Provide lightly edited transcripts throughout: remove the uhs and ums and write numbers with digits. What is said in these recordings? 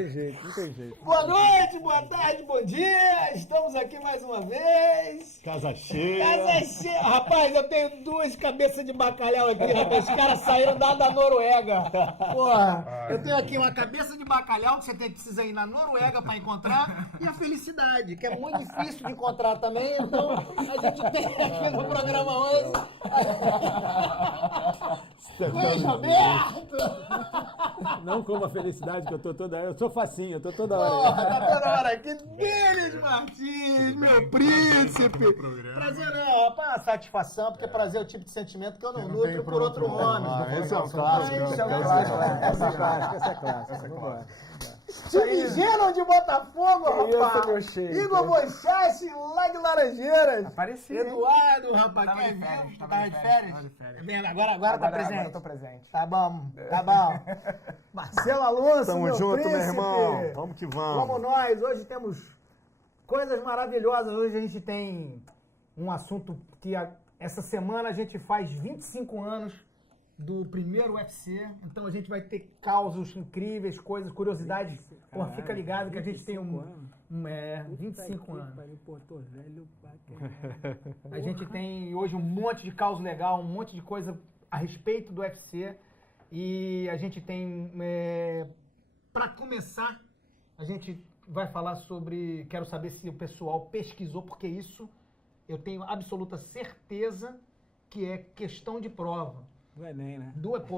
tem jeito, não tem jeito. Boa noite, boa tarde, bom dia. Estamos aqui mais uma vez. Casa cheia. Casa cheia. Rapaz, eu tenho 2 cabeças de bacalhau aqui, rapaz. Os caras saíram da Noruega. Porra, eu tenho aqui uma cabeça de bacalhau que você precisa ir na Noruega pra encontrar e a felicidade, que é muito difícil de encontrar também. Então, a gente tem aqui no programa hoje. Beijo aberto! Não como a felicidade que eu tô toda hora. Eu sou facinho, eu tô toda hora. Porra, tá toda hora aqui. Denis Martins, meu príncipe. Prazer não, rapaz, uma satisfação, porque prazer é o tipo de sentimento que eu não nutro por outro nome. Esse é um clássico. Esse é um clássico. Essa é clássica. Time Gênero de Botafogo, rapaz. Meu cheiro. Igor Bochachi, lá de Laranjeiras. Apareci. Eduardo, rapaz, Tava quem de férias, viu? tava Tava de de férias, férias? tava de férias. É vendo? Agora tá presente. Agora eu tô presente. Tá bom, tá bom. Marcelo Alonso, Tamo meu junto, príncipe. meu irmão. Vamos que vamos. Vamos nós. Hoje temos coisas maravilhosas. Hoje a gente tem um assunto que essa semana a gente faz 25 anos do primeiro UFC. Então a gente vai ter causos incríveis, coisas, curiosidades. Pô, fica ligado que a gente tem 25 anos. A gente tem hoje um monte de causa legal, um monte de coisa a respeito do UFC. E a gente tem, para começar, a gente vai falar sobre, quero saber se o pessoal pesquisou, porque isso eu tenho absoluta certeza que é questão de prova. Do Enem, né? Do Enem.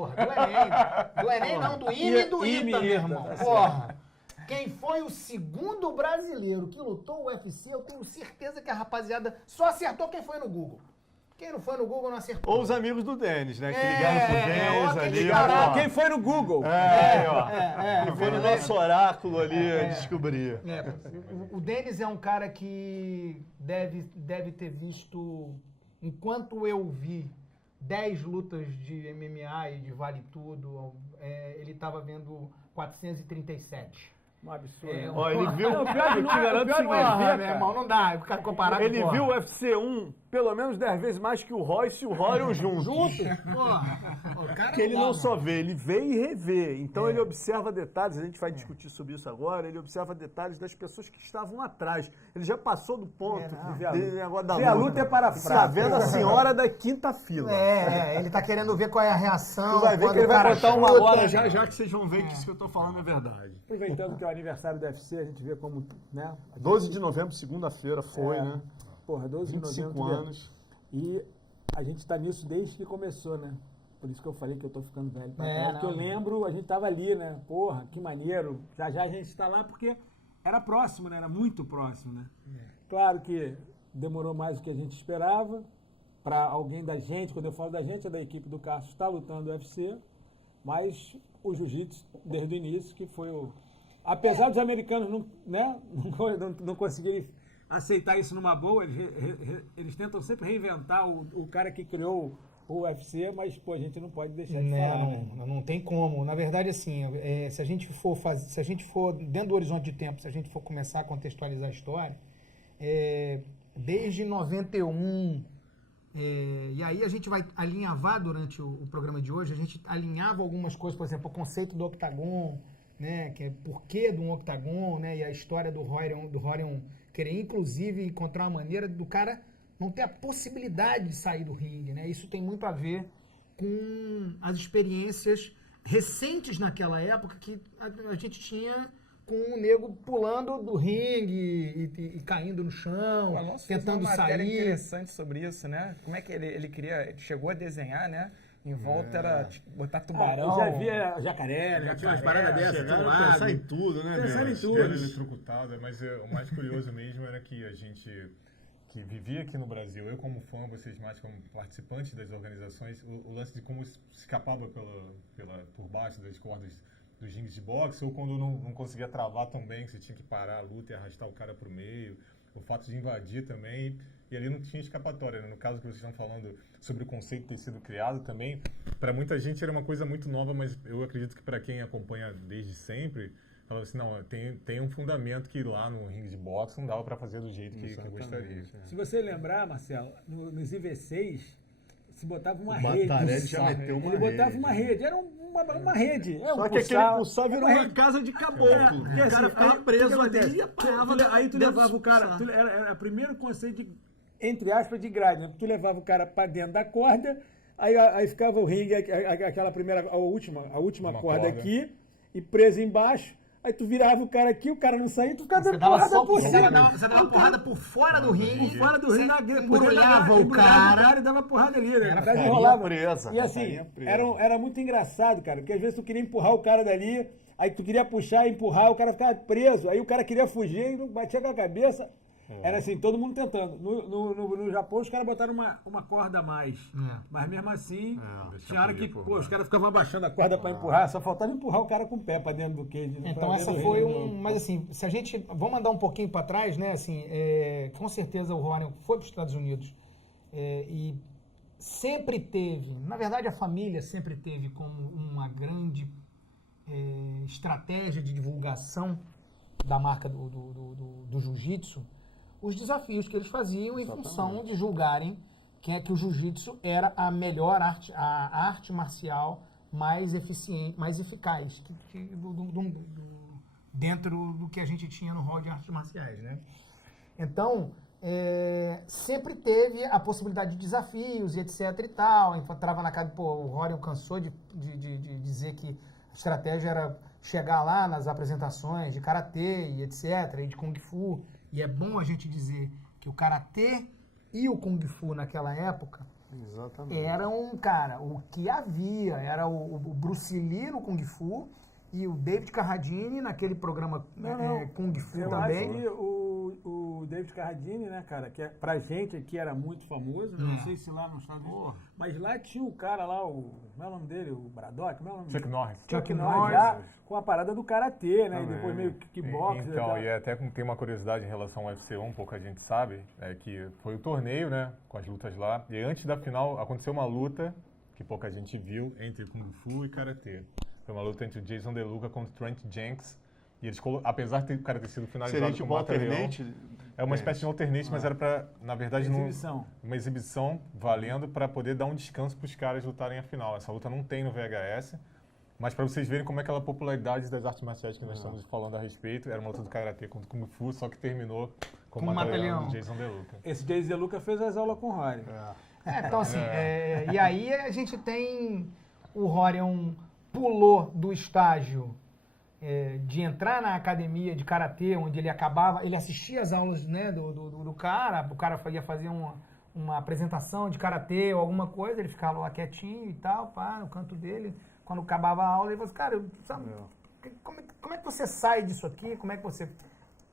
Do Enem não, do IME e do ITA, meu irmão. Porra. Quem foi o segundo brasileiro que lutou o UFC, eu tenho certeza que a rapaziada só acertou quem foi no Google. Quem não foi no Google não acertou. Ou os amigos do Denis, né? Que ligaram pro Denis ali. ligaram. Quem foi no Google? Que foi no nosso oráculo ali descobrir. O Denis é um cara que deve ter visto, enquanto eu vi 10 lutas de MMA e de Vale Tudo, ele estava vendo 437. Um absurdo. Ó, ele viu. Não, pior que não é, garanto pior que não vai é, ver, Meu cara. irmão, não dá. Ficar comparado Ele com viu o UFC 1 pelo menos 10 vezes mais que o Royce e o Rorion juntos. o cara Que ele não dá, só vê, ele vê e revê. Então ele observa detalhes, a gente vai discutir sobre isso agora, ele observa detalhes das pessoas que estavam atrás. Ele já passou do ponto de negócio da Ver a luta é para Tá fracos. vendo a senhora da quinta fila. ele tá querendo ver qual é a reação. Tu vai ver quando que ele o vai cara botar uma chuta. bola já que vocês vão ver que isso que eu tô falando é verdade. Aproveitando que é o aniversário do UFC, a gente vê como, né? 12 de novembro, segunda-feira, foi, né? Porra, 12 de 25 novembro. anos. E a gente tá nisso desde que começou, né? Por isso que eu falei que eu tô ficando velho. Porque eu lembro, a gente tava ali, né? Porra, que maneiro. Já a gente tá lá porque era próximo, né? Era muito próximo, né? Claro que demorou mais do que a gente esperava. Para alguém da gente, quando eu falo da gente, é da equipe do Cássio, está lutando no UFC. Mas o jiu-jitsu, desde o início, que foi o... Apesar dos americanos não conseguirem aceitar isso numa boa, eles tentam sempre reinventar o cara que criou o UFC, mas pô, a gente não pode deixar de falar, né? Não tem como. Na verdade, assim, se a gente for dentro do horizonte de tempo, se a gente for começar a contextualizar a história, desde 91, e aí a gente vai alinhavar durante o programa de hoje, a gente alinhava algumas coisas, por exemplo, o conceito do octagon, né, que é porquê do octagon, né, e a história do Rorion querer, inclusive, encontrar uma maneira do cara não ter a possibilidade de sair do ringue, né? Isso tem muito a ver com as experiências recentes naquela época que a gente tinha com o nego pulando do ringue e caindo no chão, O Alonso tentando fez uma matéria sair. interessante sobre isso, né? Como é que ele chegou a desenhar, né? Em volta era tipo, botar tubarão. Eu já via jacaré, né? Tinha umas paradas dessas, tudo lá. Pensar em tudo, né? Pensar em tudo. Estrela eletrocutada, mas o mais curioso mesmo era que a gente que vivia aqui no Brasil, eu como fã, vocês mais como participantes das organizações, o lance de como se escapava por baixo das cordas dos rings de boxe, ou quando não conseguia travar tão bem, que você tinha que parar a luta e arrastar o cara pro meio, o fato de invadir também, e ali não tinha escapatória, né? No caso que vocês estão falando sobre o conceito ter sido criado também, para muita gente era uma coisa muito nova, mas eu acredito que para quem acompanha desde sempre, falava assim, não, tem um fundamento que lá no ringue de boxe não dava para fazer do jeito que eu gostaria. Se você lembrar, Marcelo, nos IV6, se botava uma O rede. Batarelli já meteu uma Ele botava rede. uma rede. Era uma rede. Só que aquele pulsar virou uma casa de caboclo. O cara ficava preso ali e apanhava. Aí tu levava o cara... Era o primeiro conceito de, entre aspas, de grade. Né? Tu levava o cara pra dentro da corda, aí ficava o ringue, aquela primeira, a última corda aqui, e preso embaixo. Aí tu virava o cara aqui, o cara não saía, tu ficava dando porrada por cima. Você dava porrada por fora do ringue. Por fora do ringue, embrulhava o cara e dava porrada ali, né? Era carinha enrolava. Presa. E assim, era muito engraçado, cara, porque às vezes tu queria empurrar o cara dali, aí tu queria puxar e empurrar, o cara ficava preso, aí o cara queria fugir e batia com a cabeça. Era assim, todo mundo tentando. No Japão, os caras botaram uma corda a mais. Mas mesmo assim, tinha hora que os caras ficavam abaixando a corda pra empurrar, só faltava empurrar o cara com o pé pra dentro do cage. Então essa foi Mas assim, se a gente... Vamos andar um pouquinho pra trás, né? Assim, com certeza o Rorion foi pros Estados Unidos e sempre teve... Na verdade, a família sempre teve como uma grande estratégia de divulgação da marca do jiu-jitsu os desafios que eles faziam em função de julgarem que o jiu-jitsu era a melhor arte, a arte marcial mais eficiente, mais eficaz dentro do que a gente tinha no rol de artes marciais, né? Então, sempre teve a possibilidade de desafios e etc e tal. Entrava na casa, o Rorion cansou de dizer que a estratégia era chegar lá nas apresentações de karatê e etc, e de kung fu. E é bom a gente dizer que o karatê e o kung fu naquela época eram, cara, o que havia. Era o Bruce Lee no kung fu e o David Carradine naquele programa kung fu também. Acho que o David Carradine, né, cara, que pra gente aqui era muito famoso, né? Não sei se lá nos Estados Unidos, mas lá tinha o cara lá, como é o nome dele? O Braddock? Como é o nome dele? Chuck Norris. Já com a parada do karatê, né? E depois meio kickbox. Então, e até tem uma curiosidade em relação ao UFC 1, pouca gente sabe, que foi o torneio, né, com as lutas lá, e antes da final aconteceu uma luta, que pouca gente viu, entre Kung Fu e Karatê. Foi uma luta entre o Jason DeLuca contra o Trent Jenks, e eles, apesar de o cara ter sido finalizado com o alternate, é uma espécie de alternate, mas era para, na verdade, uma exibição valendo para poder dar um descanso para os caras lutarem a final. Essa luta não tem no VHS, mas para vocês verem como é aquela popularidade das artes marciais que nós estamos falando a respeito, era uma luta do Karatê contra o Kung Fu, só que terminou com o mata-leão do Jason DeLuca. Esse Jason DeLuca fez as aulas com o Rory. Então assim, e aí a gente tem o Rorion pulou do estágio de entrar na academia de karatê, onde ele assistia as aulas, né, do cara, o cara ia fazer uma apresentação de karatê ou alguma coisa, ele ficava lá quietinho e tal, pá, no canto dele. Quando acabava a aula, ele falou assim, cara, sabe, como é que você sai disso aqui? Como é que você...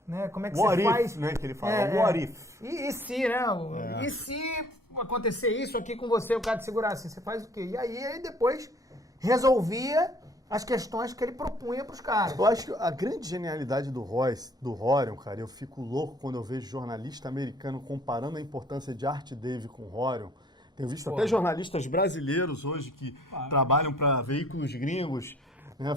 Né, como é que você faz... né, que ele fala, what if? E se, né? E se acontecer isso aqui com você, o cara te segurar assim, você faz o quê? E aí ele depois resolvia as questões que ele propunha para os caras. Eu acho que a grande genialidade do Rorion, cara, eu fico louco quando eu vejo jornalista americano comparando a importância de Art Dave com o Rorion. Tenho visto até jornalistas brasileiros hoje que trabalham para veículos gringos, né,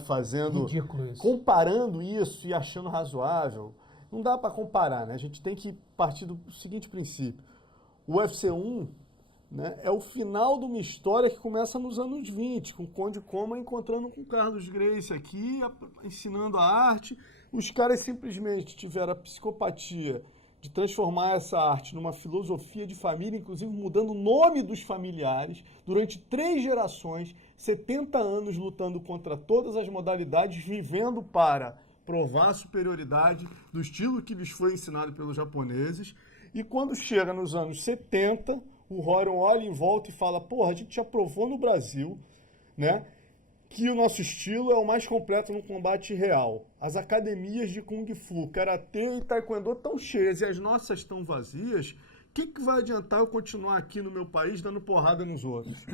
comparando isso e achando razoável. Não dá para comparar, né? A gente tem que partir do seguinte princípio. O UFC 1, né, é o final de uma história que começa nos anos 20, com o Conde Coma encontrando com o Carlos Gracie aqui, ensinando a arte. Os caras simplesmente tiveram a psicopatia de transformar essa arte numa filosofia de família, inclusive mudando o nome dos familiares, durante 3 gerações, 70 anos lutando contra todas as modalidades, vivendo para provar a superioridade do estilo que lhes foi ensinado pelos japoneses. E quando chega nos anos 70, o Rorion olha em volta e fala, porra, a gente já provou no Brasil, né, que o nosso estilo é o mais completo no combate real. As academias de Kung Fu, Karatê e Taekwondo estão cheias e as nossas estão vazias. O que vai adiantar eu continuar aqui no meu país dando porrada nos outros?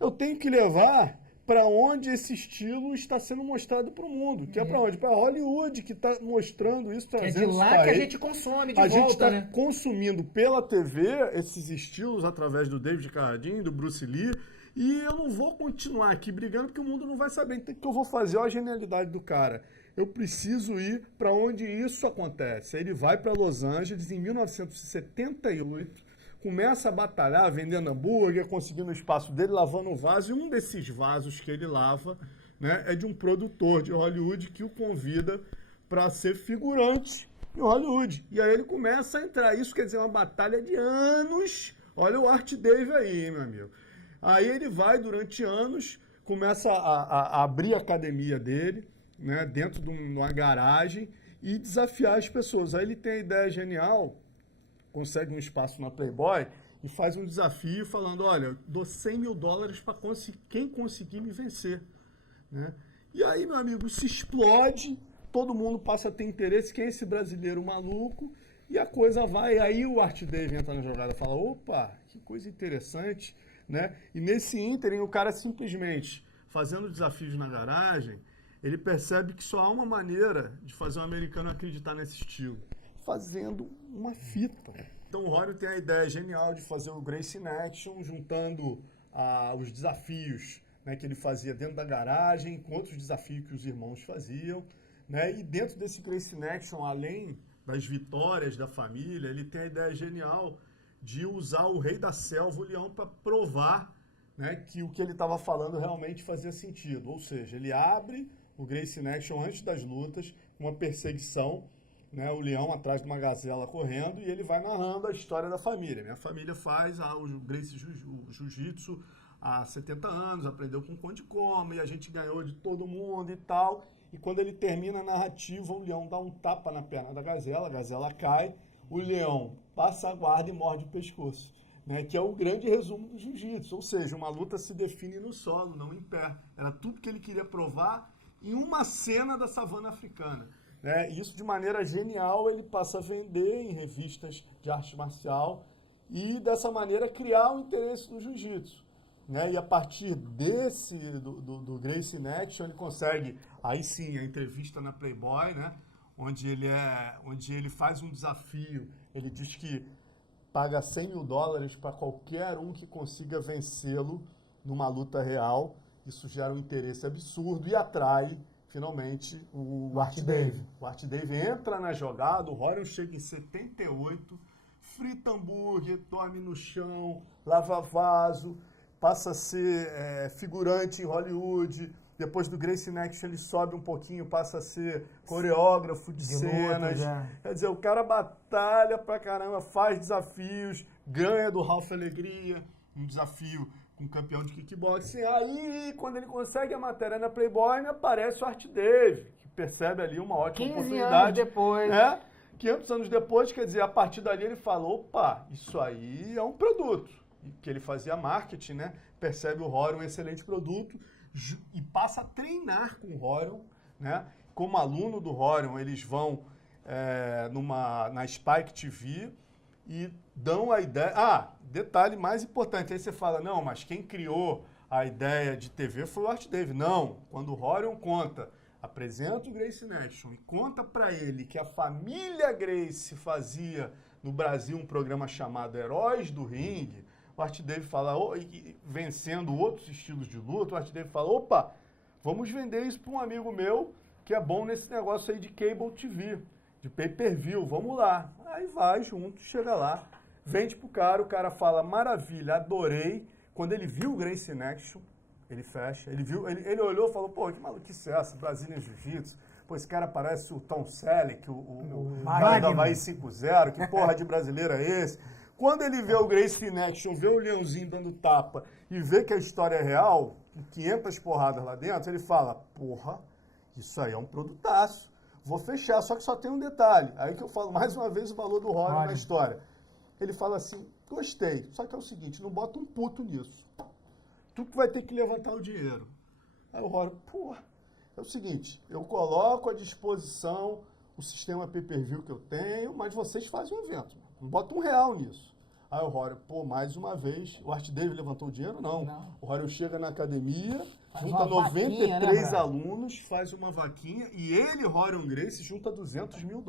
Eu tenho que levar para onde esse estilo está sendo mostrado para o mundo. Que é para onde? Para Hollywood, que está mostrando isso, trazendo isso. É de lá que a gente consome de volta, né? A gente está consumindo pela TV esses estilos através do David Carradine, do Bruce Lee, e eu não vou continuar aqui brigando porque o mundo não vai saber o que eu vou fazer. Olha a genialidade do cara. Eu preciso ir para onde isso acontece. Ele vai para Los Angeles em 1978, começa a batalhar, vendendo hambúrguer, conseguindo o espaço dele, lavando o vaso, e um desses vasos que ele lava, né, é de um produtor de Hollywood que o convida para ser figurante em Hollywood. E aí ele começa a entrar. Isso quer dizer uma batalha de anos. Olha o Art Dave aí, hein, meu amigo. Aí ele vai, durante anos, começa a abrir a academia dele, né, dentro de uma garagem, e desafiar as pessoas. Aí ele tem a ideia genial, consegue um espaço na Playboy e faz um desafio falando, olha, dou $100 mil para quem conseguir me vencer. Né? E aí, meu amigo, se explode, todo mundo passa a ter interesse, quem é esse brasileiro maluco, e a coisa vai. Aí o Art Dave entra na jogada e fala, opa, que coisa interessante. Né? E nesse ínterim, o cara simplesmente, fazendo desafios na garagem, ele percebe que só há uma maneira de fazer um americano acreditar nesse estilo, fazendo uma fita. Então o Rory tem a ideia genial de fazer o Gracie in Action, juntando os desafios, né, que ele fazia dentro da garagem, com outros desafios que os irmãos faziam. Né? E dentro desse Gracie in Action, além das vitórias da família, ele tem a ideia genial de usar o rei da selva, o leão, para provar, né, que o que ele estava falando realmente fazia sentido. Ou seja, ele abre o Gracie in Action antes das lutas, uma perseguição, né, o leão atrás de uma gazela correndo, e ele vai narrando a história da família. Minha família faz o Gracie Jiu-Jitsu há 70 anos, aprendeu com o Conde Como, e a gente ganhou de todo mundo e tal. E quando ele termina a narrativa, o leão dá um tapa na perna da gazela, a gazela cai, o leão passa a guarda e morde o pescoço, né, que é o grande resumo do jiu-jitsu. Ou seja, uma luta se define no solo, não em pé. Era tudo que ele queria provar em uma cena da savana africana. Né? E isso, de maneira genial, ele passa a vender em revistas de arte marcial e, dessa maneira, criar o interesse no jiu-jitsu. Né? E a partir do Gracie in Action, ele consegue, aí sim, a entrevista na Playboy, né? onde ele faz um desafio. Ele diz que paga $100 mil para qualquer um que consiga vencê-lo numa luta real. Isso gera um interesse absurdo e atrai, finalmente, o Art Dave. O Art Dave entra na jogada, o Rorion chega em 78, frita hambúrguer, dorme no chão, lava vaso, passa a ser figurante em Hollywood. Depois do Gracie in Action, ele sobe um pouquinho, passa a ser coreógrafo de cenas. Quer dizer, o cara batalha pra caramba, faz desafios, ganha do Ralph Alegria, um desafio com campeão de kickboxing. Aí, quando ele consegue a matéria na Playboy, aparece o Art Dave, que percebe ali uma ótima oportunidade. 15 anos depois. 500 anos depois, quer dizer, a partir dali ele falou, opa, isso aí é um produto. Que ele fazia marketing, né? Percebe o Rorion um excelente produto e passa a treinar com o Rorion, né? Como aluno do Rorion, eles vão na Spike TV e dão a ideia... detalhe mais importante, aí você fala, não, mas quem criou a ideia de TV foi o Art Dave. Não, quando o Rorion apresenta o Gracie in Action e conta para ele que a família Gracie fazia no Brasil um programa chamado Heróis do Ringue, o Art Dave fala, vencendo outros estilos de luta, o Art Dave fala, opa, vamos vender isso para um amigo meu que é bom nesse negócio aí de cable TV, de pay-per-view, vamos lá. Aí vai junto, chega lá, vende pro cara, o cara fala, maravilha, adorei. Quando ele viu o Gracie in Action, ele fecha, ele olhou e falou, pô, que maluquice é essa, Brazilian Jiu-Jitsu? Pô, esse cara parece o Tom Selleck, o cara da Havaí 5-0, que porra de brasileiro é esse? Quando ele vê o Gracie in Action, vê o leãozinho dando tapa e vê que a história é real, com 500 porradas lá dentro, ele fala, porra, isso aí é um produtaço, vou fechar, só que só tem um detalhe. Aí que eu falo mais uma vez o valor do Rorion na história. Ele fala assim, gostei, só que é o seguinte, não bota um puto nisso. Tu que vai ter que levantar o dinheiro. Aí o Rorion, porra, é o seguinte, eu coloco à disposição o sistema pay-per-view que eu tenho, mas vocês fazem um evento. Não bota R$1 nisso. Aí o Rorion, pô, mais uma vez, o Art Dave levantou o dinheiro? Não. O Rorion chega na academia, junta 93 alunos, faz uma vaquinha, e ele, Rorion Gracie, junta $200 mil.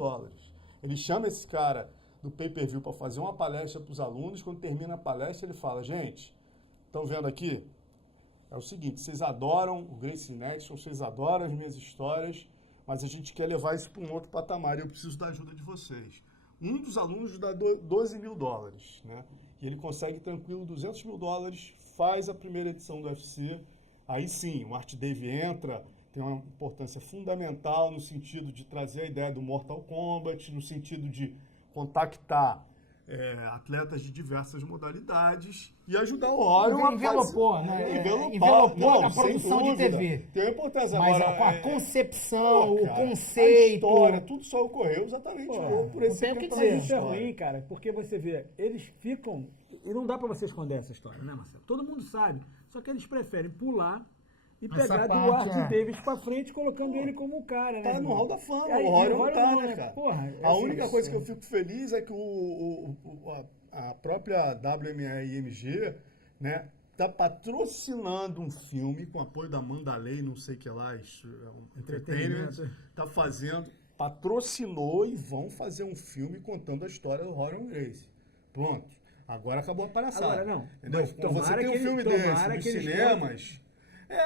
Ele chama esse cara do pay-per-view para fazer uma palestra para os alunos. Quando termina a palestra, ele fala, gente, estão vendo aqui? É o seguinte, vocês adoram o Gracie in Action, vocês adoram as minhas histórias, mas a gente quer levar isso para um outro patamar e eu preciso da ajuda de vocês. Um dos alunos dá $12 mil, né? e ele consegue tranquilo $200 mil, faz a primeira edição do UFC. Aí sim, o Art Dave entra, tem uma importância fundamental no sentido de trazer a ideia do Mortal Kombat, no sentido de contactar atletas de diversas modalidades e ajudar o Orion a envelopou, né? Envelopou a produção de TV. Tem uma importância. Mas agora, com a concepção, cara, o conceito... A história, tudo só ocorreu exatamente por esse tem o que Mas dizer. isso é ruim, cara, porque você vê, eles ficam... E não dá pra você esconder essa história, né, Marcelo? Todo mundo sabe. Só que eles preferem pular e pegar do Art Davis pra frente, colocando ele como o cara, né? Tá no hall da fama, Aí, o Orion não tá, não, né, cara? Porra, A única coisa que eu fico feliz é que a própria WMA-IMG, né, tá patrocinando um filme com apoio da Mandalay, não sei o que lá, Entertainment, tá patrocinou e vão fazer um filme contando a história do Orion Gracie. Pronto. Agora acabou a palhaçada. Agora não. Entendeu? Então você tem um filme desse nos cinemas...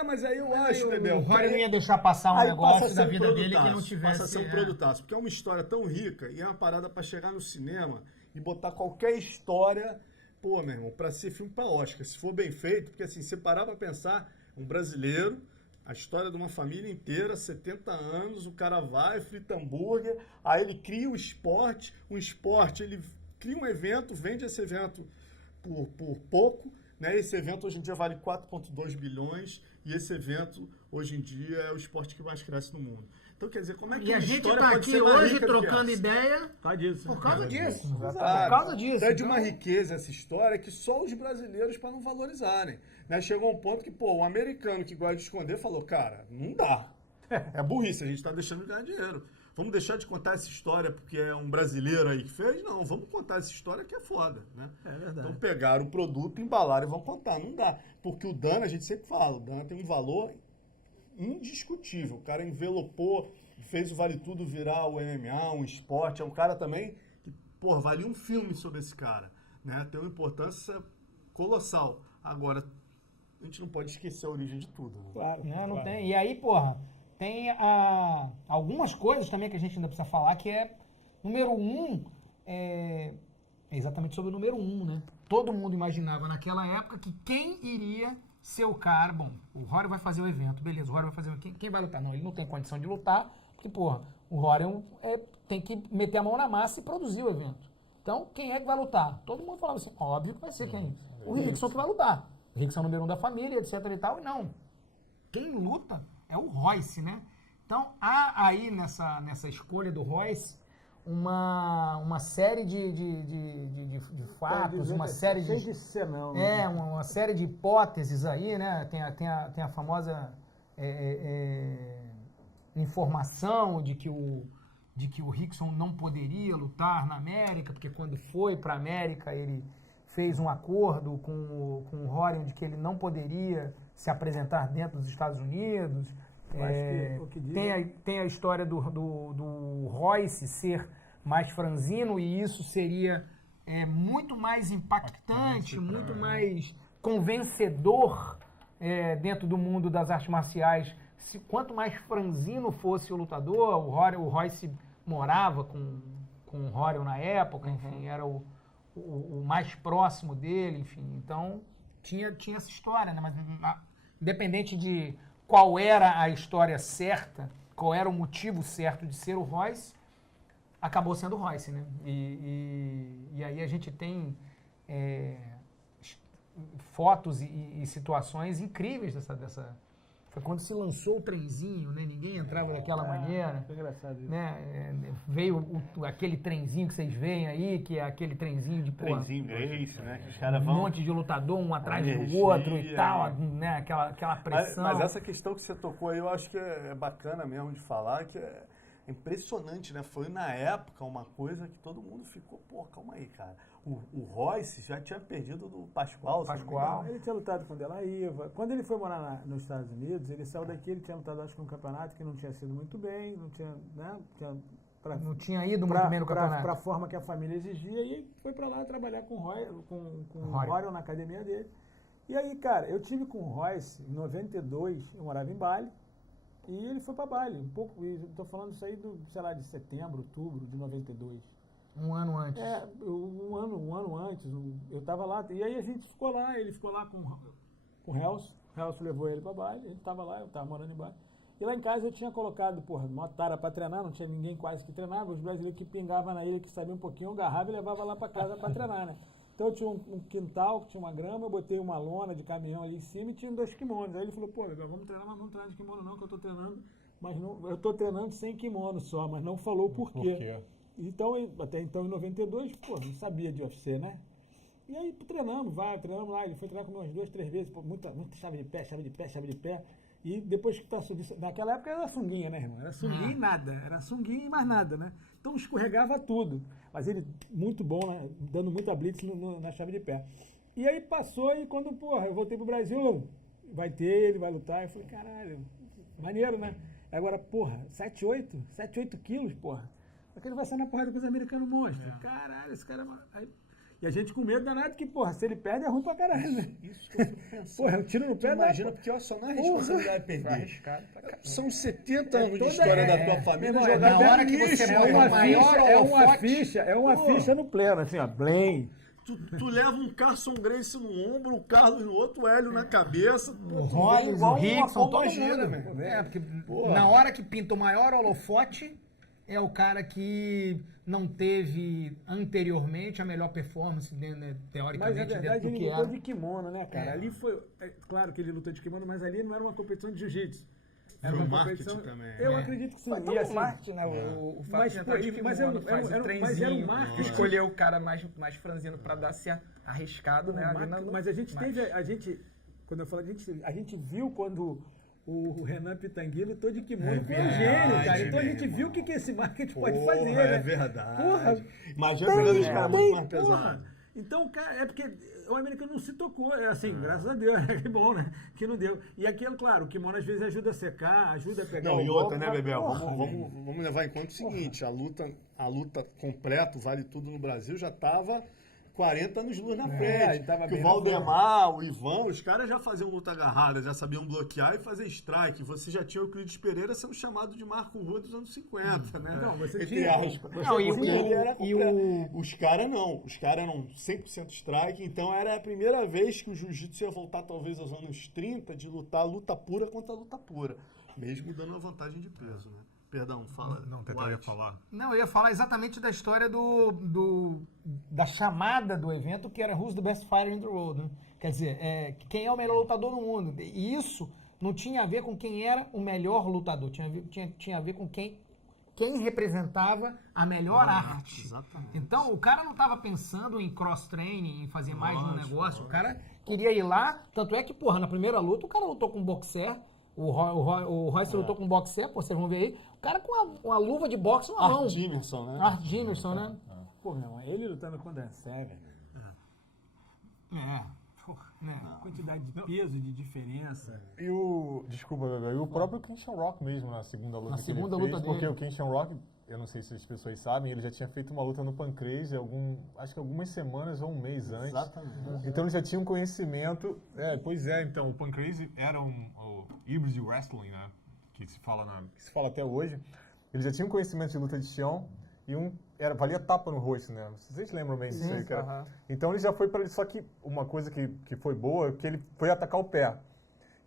mas aí eu acho, Bebel... O Rory não ia deixar passar um negócio da vida dele que não tivesse... Passa a ser um produtaço, porque é uma história tão rica e é uma parada pra chegar no cinema e botar qualquer história, pô, meu irmão, pra ser filme pra Oscar, se for bem feito, porque assim, você parar pra pensar, um brasileiro, a história de uma família inteira, 70 anos, o cara vai, frita hambúrguer, aí ele cria um esporte, ele cria um evento, vende esse evento por pouco, né? Esse evento hoje em dia vale 4,2 bilhões e esse evento hoje em dia é o esporte que mais cresce no mundo. Então, quer dizer, como é que a gente tá aqui hoje trocando ideia por causa disso. Por causa disso. É de uma riqueza essa história que só os brasileiros para não valorizarem. Né? Chegou um ponto que, o americano que gosta de esconder falou, cara, não dá. É burrice, a gente tá deixando de ganhar dinheiro. Vamos deixar de contar essa história porque é um brasileiro aí que fez? Não, vamos contar essa história que é foda, né? É verdade. Então pegaram o produto, embalaram e vão contar. Não dá. Porque o Dana, a gente sempre fala, o Dana tem um valor indiscutível. O cara envelopou, fez o Vale Tudo virar o MMA, um esporte. É um cara também que, valia um filme sobre esse cara. Né? Tem uma importância colossal. Agora, a gente não pode esquecer a origem de tudo. Né? Claro. Não tem. E aí, tem algumas coisas também que a gente ainda precisa falar, que é, número 1, é exatamente sobre o número 1, né? Todo mundo imaginava naquela época que quem iria ser o cara, o Rory vai fazer o evento, beleza, o Rory vai fazer o evento, quem vai lutar? Não, ele não tem condição de lutar, porque, o Rory tem que meter a mão na massa e produzir o evento. Então, quem é que vai lutar? Todo mundo falava assim, óbvio que vai ser quem? O Rickson que vai lutar. O Rickson é o número 1 da família, etc e tal, e não. Quem luta é o Royce, né? Então, há aí nessa escolha do Royce uma série de fatos, uma série de... uma série de hipóteses aí, né? Tem a famosa informação de que o Rickson não poderia lutar na América, porque quando foi para a América ele fez um acordo com o Rory de que ele não poderia se apresentar dentro dos Estados Unidos. Tem a história do Royce ser mais franzino e isso seria muito mais impactante, muito mais convencedor dentro do mundo das artes marciais. Quanto mais franzino fosse o lutador, o Royce morava com o Rory na época, enfim, era o mais próximo dele, enfim. Então, tinha essa história, né? Mas independente de qual era a história certa, qual era o motivo certo de ser o Royce, acabou sendo o Royce, né? E aí a gente tem fotos e situações incríveis dessa... Foi quando se lançou o trenzinho, né? Ninguém entrava daquela maneira. Foi engraçado isso. Né? Veio aquele trenzinho que vocês veem aí, que é aquele trenzinho de... Trenzinho Gracie, né? Que os caras vão... Um monte de lutador, um atrás do outro e tal, né? Aquela pressão. Mas essa questão que você tocou aí, eu acho que é bacana mesmo de falar, que é impressionante, né? Foi na época uma coisa que todo mundo ficou, calma aí, cara. O Royce já tinha perdido do Pascoal. Ele tinha lutado com o De La Riva. Quando ele foi morar nos Estados Unidos, ele saiu daqui, ele tinha lutado, acho que um campeonato que não tinha sido muito bem, não tinha, né? Não tinha ido muito bem no campeonato. Para a forma que a família exigia, e foi para lá trabalhar com o Rory na academia dele. E aí, cara, eu tive com o Royce em 92, eu morava em Bali, e ele foi para Bali, estou falando isso aí de setembro, outubro de 92. Um ano antes. Um ano antes. Eu tava lá, e aí a gente ficou lá, ele ficou lá com o Helso. O Helso levou ele pra baile, ele tava lá, eu tava morando em baile. E lá em casa eu tinha colocado, uma tara pra treinar, não tinha ninguém quase que treinava, os brasileiros que pingavam na ilha, que sabiam um pouquinho, eu agarrava e levava lá pra casa pra treinar, né? Então eu tinha um quintal, que tinha uma grama, eu botei uma lona de caminhão ali em cima e tinha 2 kimonos. Aí ele falou, pô, legal, vamos treinar, mas não treinar de kimono não, que eu tô treinando, mas não, eu tô treinando sem kimono só, mas não falou por quê. Por quê? Então, até então, em 92, pô, não sabia de UFC, né? E aí treinamos lá, ele foi treinar comigo umas 2, 3 vezes, pô, muita chave de pé. E depois que naquela época era sunguinha, né, irmão? Era sunguinha e nada, era sunguinha e mais nada, né? Então escorregava tudo. Mas ele, muito bom, né? Dando muita blitz na chave de pé. E aí passou e quando, porra, eu voltei pro Brasil, vai ter, ele vai lutar. Eu falei, caralho, maneiro, né? Agora, porra, 7, 8 quilos, porra. Aquele vai sair na porrada com os americanos monstros. Caralho, esse cara... Aí, e a gente com medo danado que, porra, se ele perde é ruim pra caralho, né? Isso que eu fico pensando. Porra, eu tiro no pé... Imagina, porque olha só, não é responsabilidade perder. Arriscado pra caramba. São 70 anos de história da tua família jogar na hora dentro que do você lixo, bota irmão. É uma ficha no pleno, assim, ó, blém. Tu leva um Carson Gracie no ombro, o Carlos no outro, o Hélio na cabeça. O Rollins, o Rickson, todo gira, mundo. velho. Porque na hora que pinta o maior holofote, é o cara que não teve anteriormente a melhor performance, né, teoricamente, Mas, na verdade, dentro do que ele lutou era. de kimono, né, cara? Ali foi... claro que ele lutou de kimono, mas ali não era uma competição de jiu-jitsu. Era Foi uma marketing competição... também. Eu acredito que sim. Foi E todo assim, marketing, né? O fato Mas, de pô, entrar de mas kimono, era faz o mas era um trenzinho, marketing. escolher o cara mais franzino pra dar se arriscado, né? Mas a gente teve... Quando eu falo, a gente viu quando... O Renan Pitangui lutou de kimono com o Eugênio, cara. Então a gente viu o que esse marketing pode fazer, né? É verdade. Porra, Imagina pegando os caras muito mais pesados. Então, cara, é porque o americano não se tocou. É assim, graças a Deus, que bom, né? Que não deu. E aquilo, claro, o kimono às vezes ajuda a secar, ajuda a pegar Não, o e outra, golpe, né, mas, Bebel? porra, Vamos levar em conta o seguinte, a luta completa, vale tudo no Brasil, já estava 40 anos de luz na frente. tava Que bem o Valdemar, o Ivan, os caras já faziam luta agarrada, já sabiam bloquear e fazer strike. Você já tinha o Euclides Pereira sendo chamado de Marco Rua dos anos 50, né? Não, você Entre tinha... aspas. Não, Porque ele era completo. Os caras não. Os caras eram 100% strike, então era a primeira vez que o jiu-jitsu ia voltar talvez aos anos 30 de lutar luta pura contra luta pura. Mesmo dando uma vantagem de peso, né? Perdão, fala. Não, tentaria falar. Não, eu ia falar exatamente da história da chamada do evento, que era Who's the Best Fighter in the World, né? Quer dizer, quem é o melhor lutador no mundo. E isso não tinha a ver com quem era o melhor lutador, tinha a ver com quem representava a melhor arte. Exatamente. Então, o cara não estava pensando em cross-training, em fazer mais de um negócio. O cara queria ir lá, tanto é que, porra, na primeira luta, o cara lutou com um boxer. O Royce lutou com um boxer, pô, vocês vão ver aí. O cara com a luva de boxe na mão. Art Jimerson, né? Art Jimerson, né? Pô, meu irmão, ele lutando com o Dan Severn. Quantidade de peso, de diferença. E o... Desculpa, Bebel. E o próprio Kenshin Rock mesmo, na segunda luta Na que segunda ele fez. luta Porque dele. o Kenshin Rock, eu não sei se as pessoas sabem, ele já tinha feito uma luta no Pancrase acho que algumas semanas ou um mês antes. Exatamente. Então ele já tinha um conhecimento... Pois é, então, o Pancrase era o híbrido de wrestling, né? Que se fala até hoje. Ele já tinha um conhecimento de luta de chão e valia tapa no rosto, né? Vocês lembram bem disso aí, cara? Então ele já foi para ele, só que uma coisa que foi boa é que ele foi atacar o pé.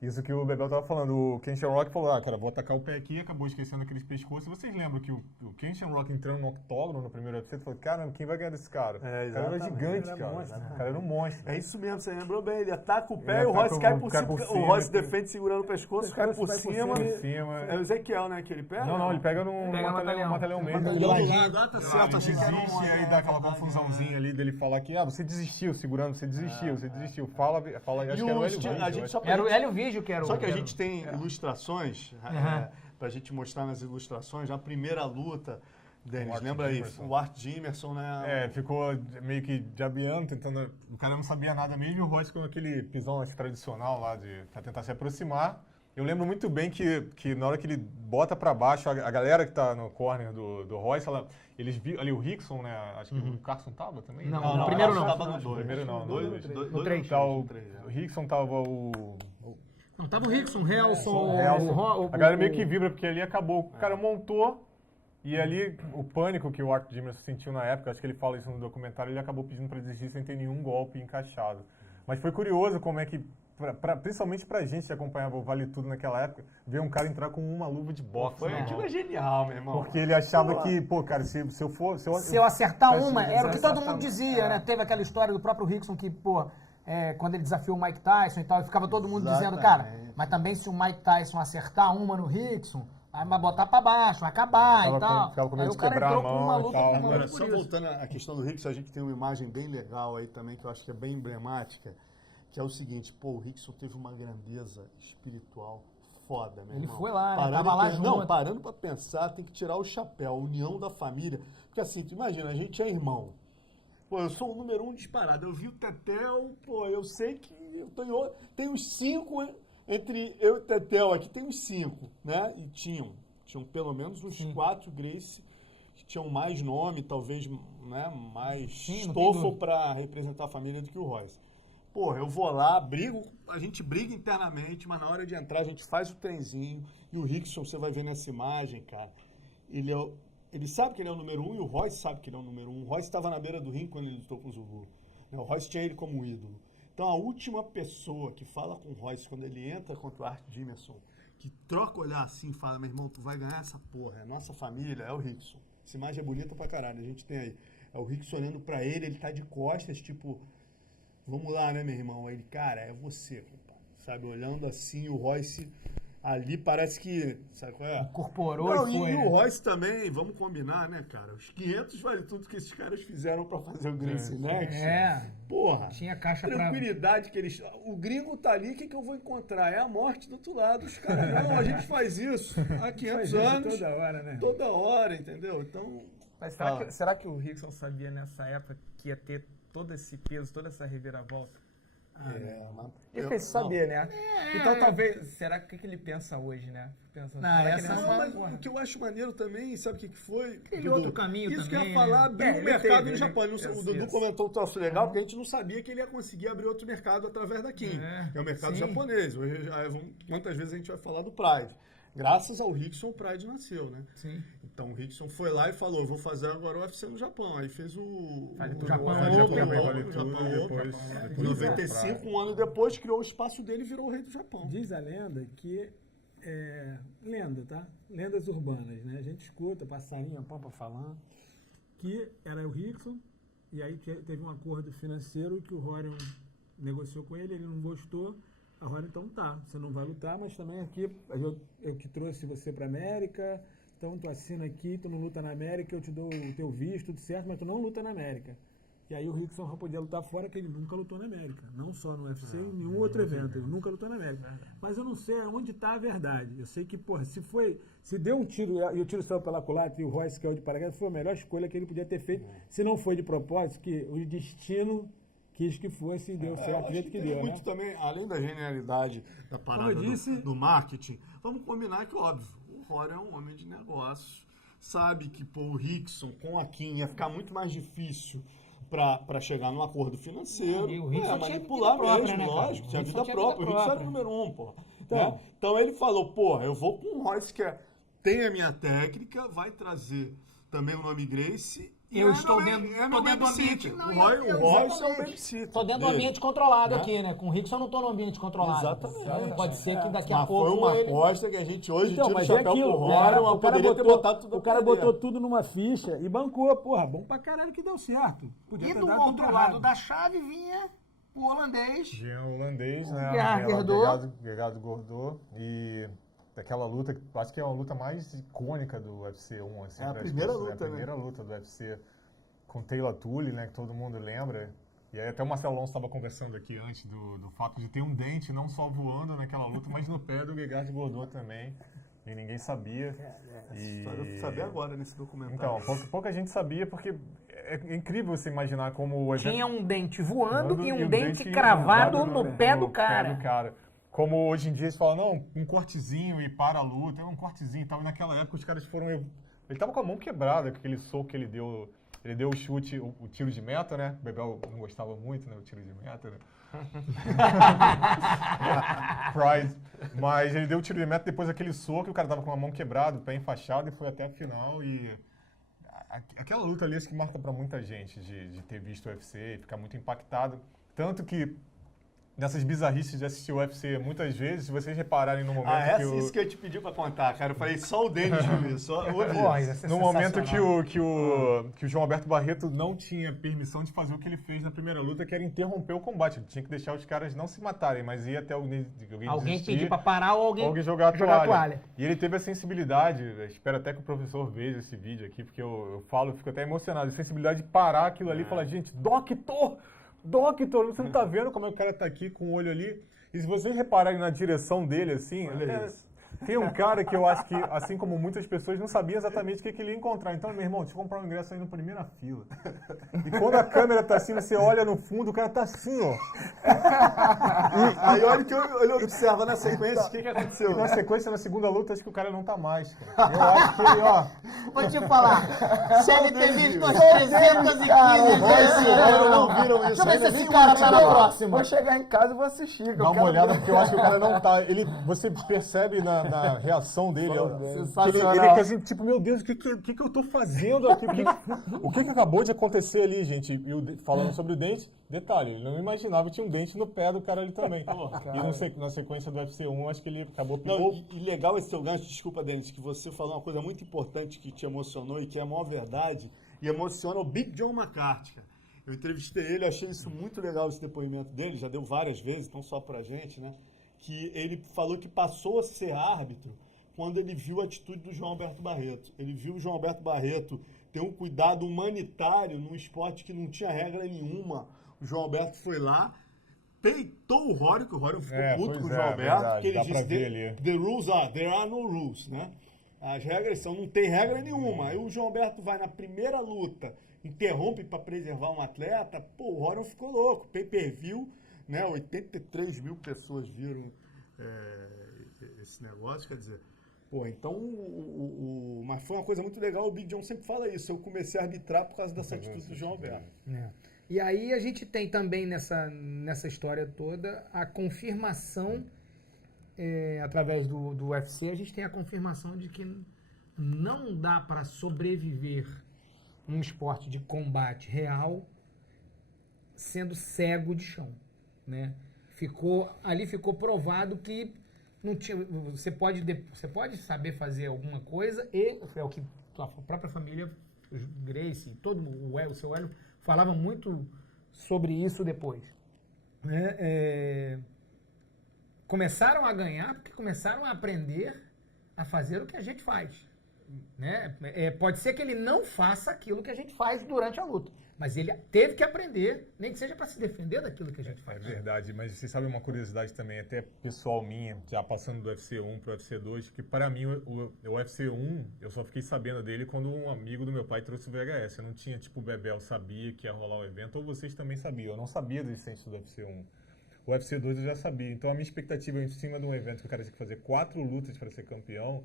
Isso que o Bebel tava falando, o Kenshin Rock falou, cara, vou atacar o pé aqui, acabou esquecendo aqueles pescoços. E vocês lembram que o Kenshin Rock entrando no octógono no primeiro UFC, falou, cara, quem vai ganhar desse cara? O cara era gigante, cara. O cara era um monstro. É isso mesmo, você lembrou bem. Ele ataca o pé Ele e o Royce ataca cai por cai cima. por O cima, Royce que- defende segurando o pescoço, cai por cima. É o Ezequiel, né, que ele pega? Não, ele pega num batalhão mesmo. Batalhão do lado, tá certo, Ele achei que era um... desiste e aí dá aquela confusãozinha ali dele falar que, você desistiu, segurando, você desistiu. Fala, acho que era o Hélio Vídeo, a gente acho. só pra Era o gente- Hélio Vídeo que era o... Só que a gente tem ilustrações, pra gente mostrar nas ilustrações, a primeira luta, Denis, Art lembra aí? Jimerson. O Art Jimerson, né? Ficou meio que diabiando, tentando... O cara não sabia nada mesmo e o Royce com aquele pisão tradicional lá pra tentar se aproximar. Eu lembro muito bem que na hora que ele bota pra baixo, a galera que tá no corner do Royce, eles viram ali o Rickson, né? Acho que o Carson tava também. Não, né? no primeiro não. Tava no 2. Primeiro não, No três. Tá, o Rickson tava o Não, tava o Rickson, o Helson, a galera meio que vibra, porque ali acabou. O cara montou E ali, o pânico que o Arthur Dimerson sentiu na época, acho que ele fala isso no documentário, ele acabou pedindo para desistir sem ter nenhum golpe encaixado. Mas foi curioso como é que, principalmente pra gente que acompanhava o Vale Tudo naquela época, ver um cara entrar com uma luva de boxe. Aquilo é genial, meu irmão. Porque ele achava que, cara, se eu acertar uma, era o que todo mundo dizia, né? Teve aquela história do próprio Rickson que, quando ele desafiou o Mike Tyson e tal, ficava todo mundo dizendo, cara, mas também se o Mike Tyson acertar uma no Rickson, aí vai botar pra baixo, vai acabar e tal. Ficava com medo aí de o cara quebrar entrou a com mão uma e luta tal. com Agora, por só isso. voltando à questão do Rickson, a gente tem uma imagem bem legal aí também, que eu acho que é bem emblemática, que é o seguinte, o Rickson teve uma grandeza espiritual foda, meu Ele irmão. foi lá, né? Tava lá junto. Não, parando pra pensar, tem que tirar o chapéu, a união da família. Porque assim, tu imagina, a gente é irmão. Pô, eu sou o número 1 disparado. Eu vi o Tetel, eu sei que tem uns 5 entre eu e o Tetel aqui, tem uns 5, né? E tinham pelo menos uns 4 Gracie, que tinham mais nome, talvez, né, mais estofo para representar a família do que o Royce. Porra, eu vou lá, a gente briga internamente, mas na hora de entrar a gente faz o trenzinho. E o Rickson, você vai ver nessa imagem, cara, ele sabe que ele é o número 1 e o Royce sabe que ele é o número 1. O Royce estava na beira do ringue quando ele lutou com o Zulu. O Royce tinha ele como ídolo. Então a última pessoa que fala com o Royce quando ele entra contra o Art Dimerson, que troca olhar assim e fala, meu irmão, tu vai ganhar essa porra, é nossa família, é o Rickson. Essa imagem é bonita pra caralho, a gente tem aí. É o Rickson olhando pra ele tá de costas, tipo... Vamos lá, né, meu irmão? Aí ele, cara, é você, compadre. Sabe, olhando assim, o Royce ali parece que, sabe qual é? Incorporou Não, e foi, e né? o Royce também, vamos combinar, né, cara? Os 500 vale tudo que esses caras fizeram pra fazer o Gracie Next. Porra. Tinha caixa tranquilidade que eles... O gringo tá ali, o que eu vou encontrar? É a morte do outro lado. Os caras, não, a gente faz isso há 500 anos. Toda hora, né? Toda hora, entendeu? Então... Mas será que o Rickson sabia nessa época que ia ter todo esse peso, toda essa reviravolta? Ele sabia, né? Então talvez, será que ele pensa hoje, né? Mas o que eu acho maneiro também, sabe o que foi? Aquele outro caminho isso também, que eu ia falar, abrir um mercado no Japão. O Dudu comentou um troço legal, porque a gente não sabia que ele ia conseguir abrir outro mercado através da Kim. É o mercado japonês. Hoje, quantas vezes a gente vai falar do Pride? Graças ao Rickson, o Pride nasceu, né? Sim. Então o Rickson foi lá e falou, eu vou fazer agora o UFC no Japão. Aí fez o Japão Open. Em 95, um ano depois, criou o espaço dele e virou o rei do Japão. Diz a lenda que lenda, tá? Lendas urbanas, né? A gente escuta, passarinho, pampa falando, que era o Rickson, e aí teve um acordo financeiro que o Rorion negociou com ele não gostou. A Rorion, então tá, você não vai lutar, mas também aqui, eu que trouxe você pra América, então tu assina aqui, tu não luta na América, eu te dou o teu visto, tudo certo, mas tu não luta na América. E aí o Rickson só podia lutar fora, porque ele nunca lutou na América. Não só no UFC, em nenhum outro evento. Ele nunca lutou na América. Mas eu não sei onde está a verdade. Eu sei que, porra, se deu um tiro, e o tiro saiu pela culatra, e o Royce caiu de paraquedas, foi a melhor escolha que ele podia ter feito. Se não foi de propósito, que o destino quis que fosse e deu certo do jeito que deu, muito né? também, além da genialidade da parada do marketing, vamos combinar que, óbvio, o Rory é um homem de negócio, sabe que, o Rickson com a Kim ia ficar muito mais difícil para chegar num acordo financeiro. E o Rickson manipular tinha vida mesmo, própria, né, lógico, tinha vida própria. O Rickson era o número 1, porra. Então, Então ele falou, porra, eu vou com o Royce, que tem a minha técnica, vai trazer também o nome Gracie. Eu estou dentro do ambiente. O Royce é o babysitter. Estou dentro do ambiente controlado aqui, né? Com o Rickson eu não estou no ambiente controlado. Exatamente. Pode ser que daqui a pouco. Foi uma aposta que a gente hoje tira o mas chapéu pro Rory, o cara poderia ter botado tudo o cara botou tudo numa ficha e bancou, porra, bom pra caralho que deu certo. Podia E ter do dado outro tudo lado errado. da chave vinha o holandês. Tinha o holandês, né? Gerardo Gordô. E daquela luta, acho que é a luta mais icônica do UFC 1. Assim, É a primeira luta, né? A primeira luta do UFC com Taylor Tully, né? Que todo mundo lembra. E aí até o Marcelo Alonso estava conversando aqui antes do fato de ter um dente não só voando naquela luta, mas no pé do Gerardo Gordô também. E ninguém sabia. Eu saber agora nesse documentário. Então, pouca gente sabia, porque é incrível você imaginar como o evento... Tinha um dente voando e um dente cravado no pé do cara. Como hoje em dia eles falam, não, um cortezinho e para a luta, um cortezinho e tal. E naquela época os caras foram... Ele tava com a mão quebrada, com aquele soco que ele deu. Ele deu o chute, o tiro de meta, né? O Bebel não gostava muito, né? O tiro de meta, né? Prize. Mas ele deu o tiro de meta depois daquele soco, o cara tava com a mão quebrada, o pé enfaixado e foi até a final. E aquela luta ali acho que marca pra muita gente de ter visto o UFC e ficar muito impactado. Tanto que nessas bizarrices de assistir o UFC, muitas vezes, se vocês repararem no momento isso que eu te pedi pra contar, cara. Eu falei, só o Denis viu isso, só ouvi isso. No momento que o João Alberto Barreto não tinha permissão de fazer o que ele fez na primeira luta, que era interromper o combate. Ele tinha que deixar os caras não se matarem, mas ir até alguém pedir pra parar ou alguém jogar a toalha. E ele teve a sensibilidade, espero até que o professor veja esse vídeo aqui, porque eu fico até emocionado, a sensibilidade de parar aquilo ali e falar, gente, Doctor, você não tá vendo como é que o cara tá aqui com o olho ali? E se vocês repararem na direção dele, assim, tem um cara que eu acho que, assim como muitas pessoas, não sabia exatamente o que ele ia encontrar. Então, meu irmão, deixa eu comprar um ingresso aí na primeira fila. E quando a câmera tá assim, você olha no fundo, o cara tá assim, ó. Aí olha que ele observa na sequência o que aconteceu. Na sequência, na segunda luta, acho que o cara não tá mais. Cara. Eu acho que ele, ó... Vou te falar, se ele ter visto as 315 vezes... não viram isso. Deixa eu ver se esse cara tá na próxima. Vou chegar em casa e vou assistir. Dá uma olhada, porque eu acho que o cara não tá... Você percebe na reação dele, ó, ele quer assim, tipo, meu Deus, o que eu tô fazendo aqui? O que acabou de acontecer ali, gente? E falando sobre o dente, detalhe, ele não imaginava que tinha um dente no pé do cara ali também. E na sequência do UFC 1, acho que ele acabou... E legal esse seu gancho, desculpa, Denis, que você falou uma coisa muito importante que te emocionou e que é a maior verdade, e emociona o Big John McCarthy, cara. Eu entrevistei ele, achei isso muito legal, esse depoimento dele, já deu várias vezes, não só pra gente, né? Que ele falou que passou a ser árbitro quando ele viu a atitude do João Alberto Barreto. Ele viu o João Alberto Barreto ter um cuidado humanitário num esporte que não tinha regra nenhuma. O João Alberto foi lá, peitou o Rório, que o Rório ficou puto com o João Alberto, verdade, que ele disse, the rules are, there are no rules, né? As regras são, não tem regra nenhuma. Aí o João Alberto vai na primeira luta, interrompe para preservar um atleta, pô, o Rório ficou louco, pay-per-view, né? 83 mil pessoas viram esse negócio, quer dizer... Pô, então, mas foi uma coisa muito legal, o Big John sempre fala isso, eu comecei a arbitrar por causa dessa atitude do João Alberto. E aí a gente tem também nessa história toda a confirmação, através do UFC, a gente tem a confirmação de que não dá para sobreviver num esporte de combate real sendo cego de chão. Né? Ali ficou provado que não tinha, você pode saber fazer alguma coisa e é o que a própria família, Gracie, o seu Hélio falava muito sobre isso depois. Né? Começaram a ganhar porque começaram a aprender a fazer o que a gente faz. Né? Pode ser que ele não faça aquilo que a gente faz durante a luta. Mas ele teve que aprender, nem que seja para se defender daquilo que a gente faz. É verdade, mas você sabe uma curiosidade também, até pessoal minha, já passando do UFC 1 para o UFC 2, que para mim o UFC 1, eu só fiquei sabendo dele quando um amigo do meu pai trouxe o VHS. Eu não tinha, tipo, o Bebel sabia que ia rolar o evento, ou vocês também sabiam. Eu não sabia da existência do UFC 1. O UFC 2 eu já sabia. Então a minha expectativa em cima de um evento que o cara tinha que fazer 4 lutas para ser campeão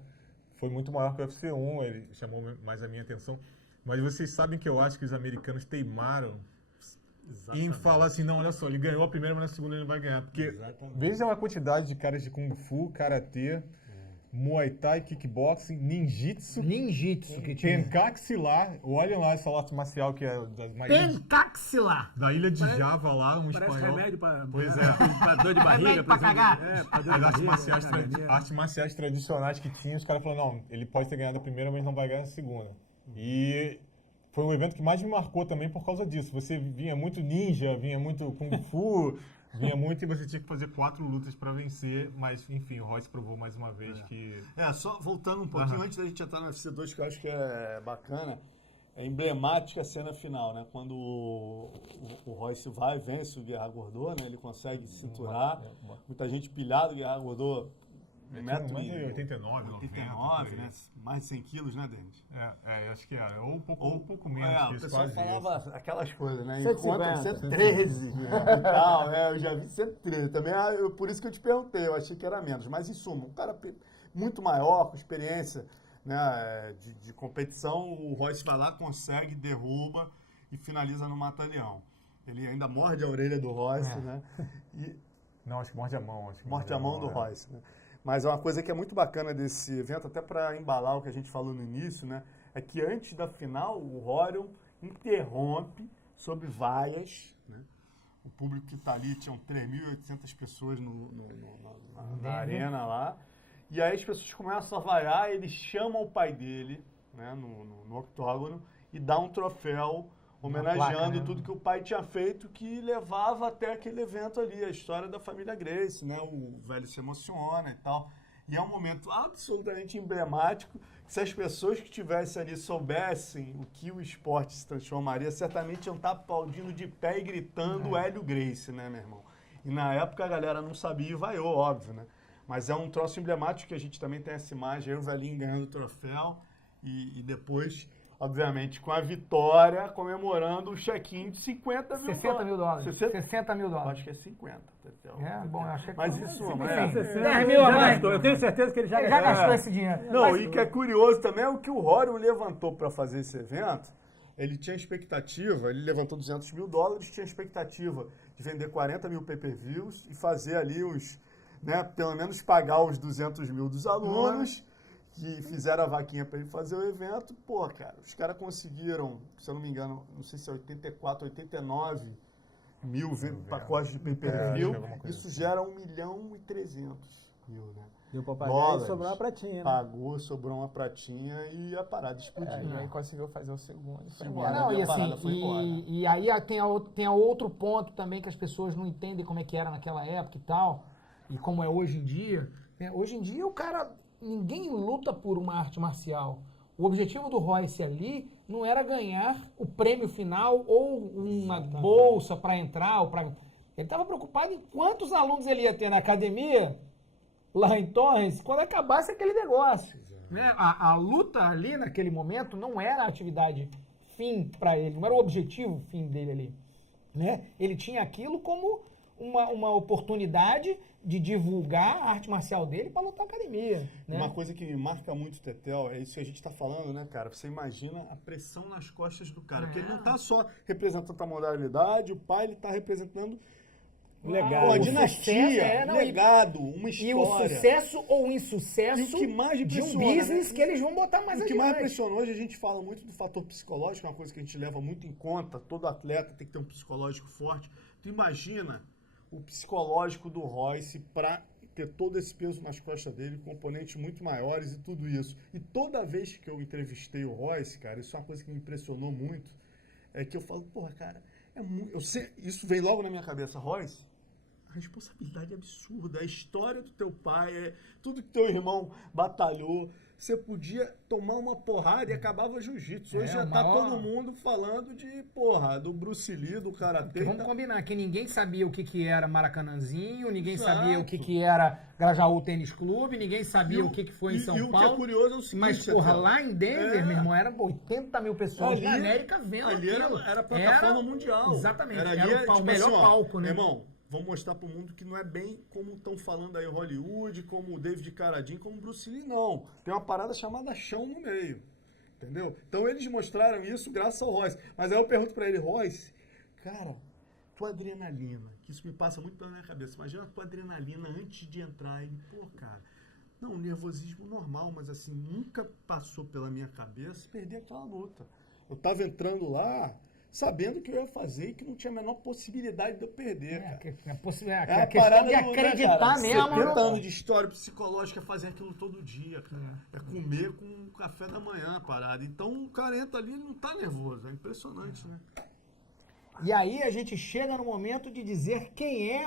foi muito maior que o UFC 1, ele chamou mais a minha atenção. Mas vocês sabem que eu acho que os americanos teimaram em falar assim, não, olha só, ele ganhou a primeira, mas na segunda ele não vai ganhar. Porque veja a quantidade de caras de Kung Fu, Karatê, Muay Thai, Kickboxing, Ninjitsu que tinha. Pencaxilar, olhem lá essa arte marcial que é das mais... Pencaxilar! Da ilha de Java lá, um parece espanhol. Remédio pra dor de barriga, pra cagar. Artes marciais tradicionais que tinha, os caras falaram, não, ele pode ter ganhado a primeira, mas não vai ganhar a segunda. E foi o evento que mais me marcou também por causa disso. Você vinha muito ninja, vinha muito Kung Fu, vinha muito e você tinha que fazer 4 lutas para vencer. Mas, enfim, o Royce provou mais uma vez que... Só voltando um pouquinho, antes da gente entrar no UFC 2, que eu acho que é bacana, é emblemática a cena final, né? Quando o Royce vai, vence o Guerra Gordô, né? Ele consegue se cinturar. Muita gente pilhada, o Guerra Gordô... 89, né? Mais de 100 quilos, né, Denis? Acho que era. Ou um pouco menos que isso, o pessoal quase falava isso. Aquelas coisas, né? 150, 113 e tal. Eu já vi 113. Também, por isso que eu te perguntei, eu achei que era menos. Mas, em suma, um cara muito maior, com experiência, né, de competição, o Royce vai lá, consegue, derruba e finaliza no mata-leão. Ele ainda morde a orelha do Royce, né? Não, acho que morde a mão. Morde a mão do Royce, né? Mas é uma coisa que é muito bacana desse evento, até para embalar o que a gente falou no início, né? É que antes da final, o Orion interrompe sobre vaias, né? O público que está ali, tinham 3.800 pessoas na arena lá. E aí as pessoas começam a vaiar, ele chama o pai dele, né, no octógono e dá um troféu homenageando tudo que o pai tinha feito, que levava até aquele evento ali, a história da família Gracie, né? O velho se emociona e tal. E é um momento absolutamente emblemático. Se as pessoas que estivessem ali soubessem o que o esporte se transformaria, certamente iam estar aplaudindo de pé e gritando Hélio Gracie, né, meu irmão? E na época a galera não sabia e vaiou, óbvio, né? Mas é um troço emblemático que a gente também tem essa imagem, aí o velhinho ganhando o troféu e depois, obviamente, com a vitória, comemorando o check-in de 50 mil 60 mil dólares. 60 mil dólares. Acho que é 50. Bom, eu achei que... Mas isso, É, 10 mil a mais. Eu tenho certeza que ele já gastou esse dinheiro. Não, mas... e que é curioso também é o que o Orion levantou para fazer esse evento. Ele tinha expectativa, ele levantou 200 mil dólares, tinha expectativa de vender 40 mil pay-per-views e fazer ali os, né, pelo menos pagar os 200 mil dos alunos que fizeram a vaquinha para ele fazer o evento. Pô, cara, os caras conseguiram, se eu não me engano, não sei se é 84, 89 mil pacotes de pay-per-view. Isso gera 1.300.000, né? Deu pra pagar e sobrou uma pratinha, né? Pagou, sobrou uma pratinha e a parada explodiu. E aí conseguiu fazer o segundo. E aí tem outro ponto também que as pessoas não entendem como é que era naquela época e tal, e como é hoje em dia. Né? Hoje em dia ninguém luta por uma arte marcial. O objetivo do Royce ali não era ganhar o prêmio final ou uma bolsa para entrar. Ele estava preocupado em quantos alunos ele ia ter na academia, lá em Torrance, quando acabasse aquele negócio. Né? A luta ali, naquele momento, não era a atividade fim para ele, não era o objetivo fim dele ali. Né? Ele tinha aquilo como uma oportunidade de divulgar a arte marcial dele para lutar na academia. Né? Uma coisa que me marca muito, Tetel, é isso que a gente está falando, né, cara? Você imagina a pressão nas costas do cara, porque ele não está só representando a modalidade, o pai ele está representando legado. Uma dinastia, legado, uma história. E o sucesso ou insucesso e que mais de um business, né, que eles vão botar mais adiante. O que mais impressionou, hoje a gente fala muito do fator psicológico, é uma coisa que a gente leva muito em conta, todo atleta tem que ter um psicológico forte. Tu imagina o psicológico do Royce para ter todo esse peso nas costas dele, componentes muito maiores e tudo isso. E toda vez que eu entrevistei o Royce, cara, isso é uma coisa que me impressionou muito, é que eu falo, porra, cara, isso vem logo na minha cabeça, Royce, a responsabilidade é absurda, a história do teu pai, tudo que teu irmão batalhou, você podia tomar uma porrada e acabava jiu-jitsu. Hoje já tá todo mundo falando do Bruce Lee, do karatê. Vamos combinar que ninguém sabia o que era Maracanãzinho, ninguém sabia o que era Grajaú Tênis Clube, ninguém sabia o que foi em São Paulo. E o que é curioso é o seguinte... Mas, porra, lá em Denver, meu irmão, eram 80 mil pessoas na América vendo aquilo. Era a plataforma mundial. Exatamente, era o melhor palco, né? Irmão, vamos mostrar pro mundo que não é bem como estão falando aí Hollywood, como o David Carradine, como o Bruce Lee, não. Tem uma parada chamada chão no meio, entendeu? Então eles mostraram isso graças ao Royce. Mas aí eu pergunto pra ele, Royce, cara, tua adrenalina, que isso me passa muito pela minha cabeça, imagina a tua adrenalina antes de entrar. Ele, cara, não, nervosismo normal, mas assim, nunca passou pela minha cabeça perder aquela luta. Eu tava entrando lá sabendo que eu ia fazer e que não tinha a menor possibilidade de eu perder, cara. A questão de acreditar mesmo. 70 anos de história psicológica é fazer aquilo todo dia, cara. É comer com o café da manhã a parada. Então o cara entra ali, ele não tá nervoso. É impressionante, né? E aí a gente chega no momento de dizer quem é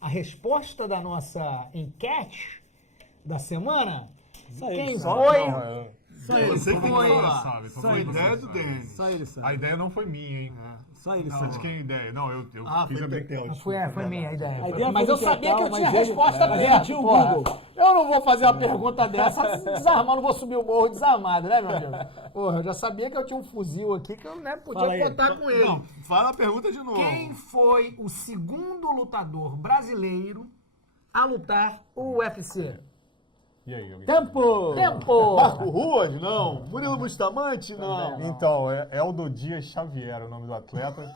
a resposta da nossa enquete da semana. Quem foi... Só ele. Você que tem que falar. Sabe? Só a ideia do Denis. Só ele sabe. A ideia não foi minha, hein? Só ele sabe. De quem é a ideia? Não, eu fiz a minha. Foi minha a ideia. Mas eu sabia que eu tinha a resposta dele. Eu não vou fazer uma pergunta dessa desarmado, não vou subir o morro desarmado, né, meu amigo? Porra, eu já sabia que eu tinha um fuzil aqui que eu podia contar com ele. Não, fala a pergunta de novo. Quem foi o segundo lutador brasileiro a lutar o UFC? E aí, alguém? Tempo! Marco Ruas? Não. Murilo Bustamante? Não. Então, é Eldo Dias Xavier o nome do atleta.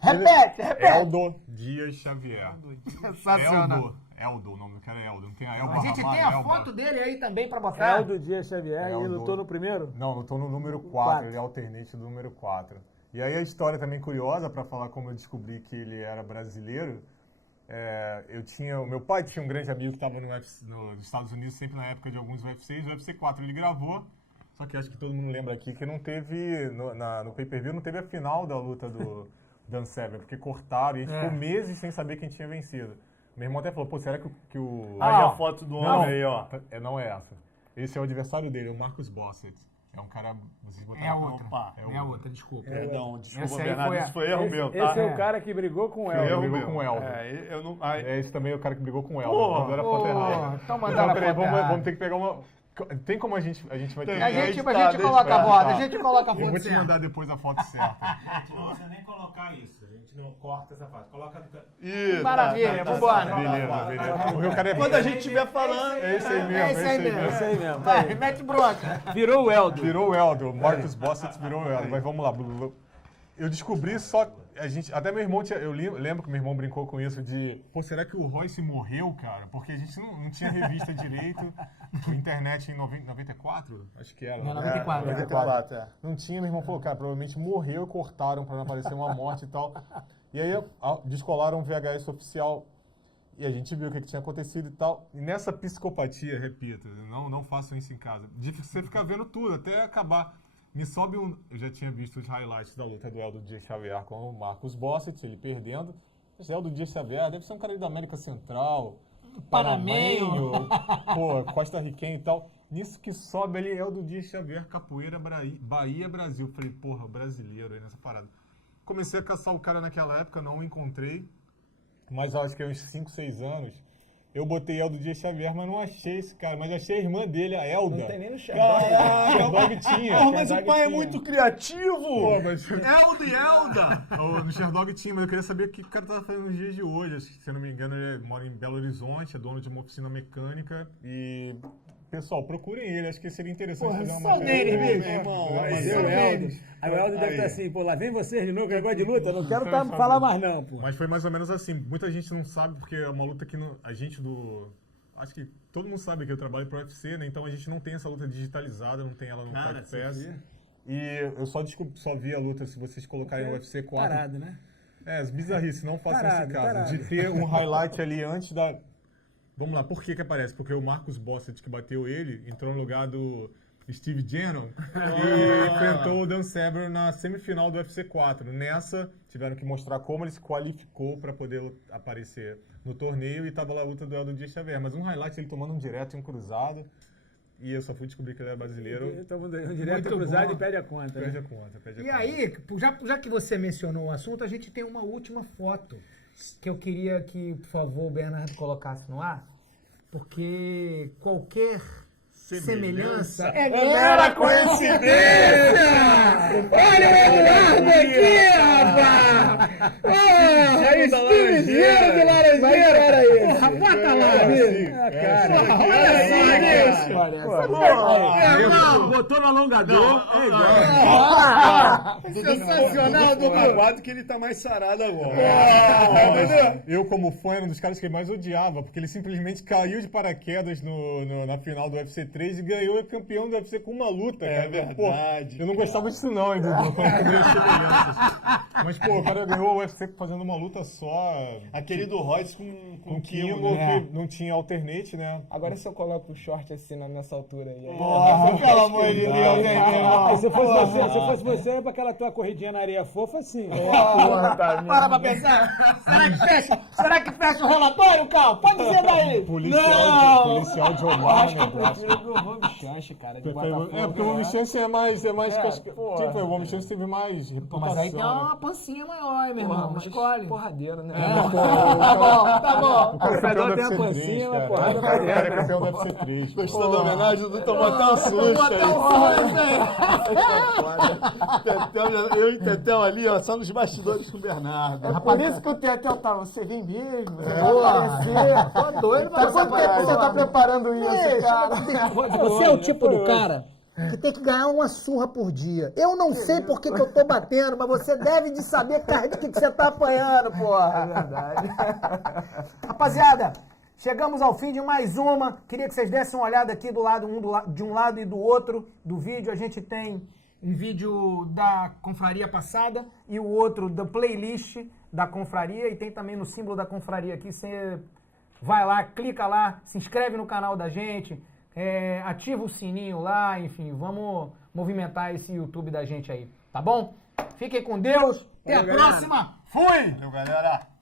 Repete! Eldo Dias Xavier. Sensacional. Eldo, o nome do cara é Eldo. Não tem a Elba A gente tem a foto dele aí também pra botar. Eldo Dias Xavier, e lutou no primeiro? Não, lutou no número 4, ele é alternate do número 4. E aí a história também curiosa, para falar como eu descobri que ele era brasileiro, o meu pai tinha um grande amigo que estava nos Estados Unidos, sempre na época de alguns UFCs, o UFC 4 ele gravou, só que acho que todo mundo lembra aqui que não teve, no pay-per-view, não teve a final da luta do Dan Severn, porque cortaram e ele ficou meses sem saber quem tinha vencido. Meu irmão até falou, pô, será que o... Aí a foto do homem aí, ó. Não é essa. Esse é o adversário dele, o Marcus Bossett. É um cara... Vocês botaram É a outra, desculpa. Perdão, desculpa, Essa aí Bernardo, isso foi erro meu, tá? Esse é o cara que brigou com o Eldo. Brigou com o Eldo. Eu não... Esse também é o cara que brigou com o Eldo. Porra, Mandaram a foto errada. Então mandaram a Peraí, foto errada. vamos ter que pegar uma... Tem como a gente vai ter... A gente coloca a foto, a gente coloca a Eu foto vou te certa. mandar depois a foto certa. Gente, não precisa nem colocar isso. A gente não corta essa parte. Coloca no canto. Isso, Maravilha, vambora. Beleza. O cara é... Quando a gente estiver falando... É esse aí mesmo, É esse aí mesmo. Isso aí mesmo. Vai, mete bronca. Virou o Eldo. Virou o Eldo. Marcus Bossett virou o Eldo. Mas vamos lá. Eu descobri só... Até meu irmão eu lembro que meu irmão brincou com isso de... Pô, será que o Royce morreu, cara? Porque a gente não tinha revista direito. Internet em 94? Acho que era. Não, 94. 94, Não tinha, meu irmão falou, cara, provavelmente morreu e cortaram pra não aparecer uma morte e tal. E aí descolaram um VHS oficial e a gente viu o que tinha acontecido e tal. E nessa psicopatia, repito, não façam isso em casa. De você ficar vendo tudo até acabar. Me sobe eu já tinha visto os highlights da luta do Eldo Dias Xavier com o Marcus Bossett, ele perdendo. Esse Eldo Dias Xavier deve ser um cara ali da América Central, Panamenho, pô, costa-riquenho e tal. Nisso que sobe ali Eldo Dias Xavier, Capoeira, Bahia, Brasil. Falei, porra, brasileiro aí nessa parada. Comecei a caçar o cara naquela época, não o encontrei. Mas eu acho que há uns 5, 6 anos... Eu botei Eldo Dias Xavier, mas não achei esse cara. Mas achei a irmã dele, a Elda. Não tem nem no Sherdog. Sherdog tinha. Pô, mas o pai é muito criativo! Pô, mas... Eldo e Elda! No Sherdog tinha, mas eu queria saber o que o cara tava fazendo nos dias de hoje. Acho que, se eu não me engano, ele mora em Belo Horizonte, é dono de uma oficina mecânica. E, pessoal, procurem ele. Acho que seria interessante fazer uma só nele, matéria. bicho. Irmão, Mas o Eldo. Aí o Eldo deve estar assim, pô, lá vem vocês de novo, que negócio de luta. Eu não quero falar mais não, pô. Mas foi mais ou menos assim. Muita gente não sabe, porque é uma luta que a gente do... Acho que todo mundo sabe que eu trabalho pro UFC, né? Então a gente não tem essa luta digitalizada, não tem ela no Fight Pass. E eu só vi a luta se vocês colocarem o UFC 4. Parado, né? As bizarrices, não façam esse caso. Parado. De ter um highlight ali antes da... Vamos lá, por que aparece? Porque o Marcus Bossett, que bateu ele, entrou no lugar do Steve Gannon e enfrentou o Dan Severn na semifinal do UFC 4. Nessa, tiveram que mostrar como ele se qualificou para poder aparecer no torneio e tava lá a luta do Eldo Dias Xavier. Mas um highlight ele tomando um direto e um cruzado. E eu só fui descobrir que ele era brasileiro. Então, direto cruzado e pede a conta. Pede Né? a conta, pede a E conta. aí, já que você mencionou o assunto, a gente tem uma última foto que eu queria que, por favor, o Bernardo colocasse no ar, porque qualquer semelhança é mera coincidência! Olha o Bernardo aqui, rapaz! Steve Geno de Laranjeira! Era esse? Porra, bota lá, amigo! Botou no alongador, é igual. Sensacional, Dudu! Aguardo que ele tá mais sarado agora. Eu, como fã, era um dos caras que ele mais odiava, porque ele simplesmente caiu de paraquedas na final do UFC 3 e ganhou o campeão do UFC com uma luta. É cara. verdade. Pô, eu não gostava disso não, hein, Dudu, quando cobria as semelhanças. Mas, pô, o cara ganhou o UFC fazendo uma luta só. Aquele do Royce com Kimbo, que não tinha alternate, né? Agora se eu coloco o short assim nessa altura aí. Porra, pelo amor de Deus, hein, meu irmão? Aí, se fosse você, ia pra aquela tua corridinha na areia fofa assim. Para pra pensar. Será que fecha o relatório, Cal? Pode dizer daí. Policial de Omar, Acho que eu prefiro do Vamp Chance, cara, de Botafogo. porque o Vomit Chance é mais tipo, o Vomit Chance teve mais reputação. Mas aí tem né? uma pancinha maior, hein, meu irmão? Escolhe. Porradeiro, né? Tá bom. O cara é campeão tem do a UFC 3, pancinha, uma cara. porrada O cara é campeão do UFC 3. gostou da homenagem? Tu tomou até um susto aí. Eu e Tetel ali, ó, só nos bastidores com o Bernardo. É por isso que o Tetel tá, você vem mesmo, você vai aparecer. Tô doido pra Quanto tempo você tá preparando isso, cara? Você é o tipo do cara que tem que ganhar uma surra por dia. Eu não sei por que eu tô batendo, mas você deve de saber do que você tá apanhando, porra. É verdade. Rapaziada, chegamos ao fim de mais uma. Queria que vocês dessem uma olhada aqui de um lado e do outro do vídeo. A gente tem um vídeo da confraria passada e o outro da playlist da confraria. E tem também no símbolo da confraria aqui. Você vai lá, clica lá, se inscreve no canal da gente. Ativa o sininho lá, enfim, vamos movimentar esse YouTube da gente aí, tá bom? Fiquem com Deus, até a próxima, fui! Valeu, galera.